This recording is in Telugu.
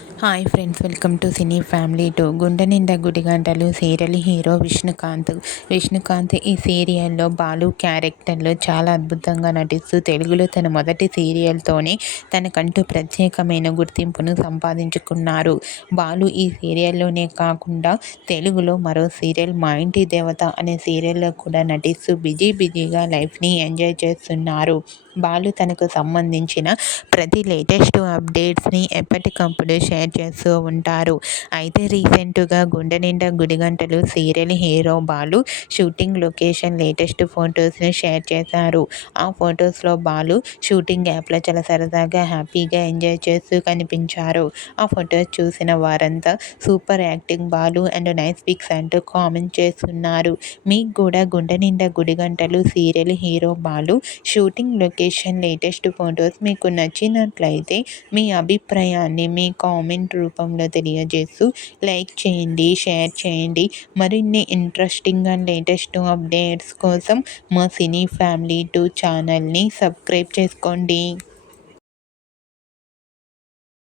Hi friends, welcome to cine family two. గుండె నిండా గుడిగంటలు సీరియల్ హీరో విష్ణుకాంత్ ఈ సీరియల్లో బాలు క్యారెక్టర్లో చాలా అద్భుతంగా నటిస్తూ తెలుగులో తన మొదటి సీరియల్తోనే తనకంటూ ప్రత్యేకమైన గుర్తింపును సంపాదించుకున్నారు. బాలు ఈ సీరియల్లోనే కాకుండా తెలుగులో మరో సీరియల్ మా ఇంటి దేవత అనే సీరియల్లో కూడా నటిస్తూ బిజీగా లైఫ్ని ఎంజాయ్ చేస్తున్నారు. బాలు తనకు సంబంధించిన ప్రతి లేటెస్ట్ అప్డేట్స్ని ఎప్పటికప్పుడు షేర్ చేస్తూ ఉంటారు. అయితే రీసెంట్గా Gunde Ninda Gudigantalu serial hero Balu shooting location latest ఫొటోస్ని షేర్ చేశారు. ఆ ఫొటోస్లో బాలు షూటింగ్ యాప్లో చాలా సరదాగా హ్యాపీగా ఎంజాయ్ చేస్తూ కనిపించారు. ఆ ఫొటోస్ చూసిన వారంతా super acting Balu and nice pics అంటూ కామెంట్ చేస్తున్నారు. మీకు కూడా Gunde Ninda Gudigantalu serial hero Balu shooting location latest photos మీకు నచ్చినట్లయితే మీ అభిప్రాయాన్ని మీ కామెంట్ రూపంలో తెలియజేస్తూ లైక్ చేయండి, షేర్ చేయండి. మరిన్ని ఇంట్రెస్టింగ్ అండ్ లేటెస్ట్ అప్డేట్స్ కోసం మా సినీ ఫ్యామిలీ 2 ఛానల్ని సబ్స్క్రైబ్ చేసుకోండి.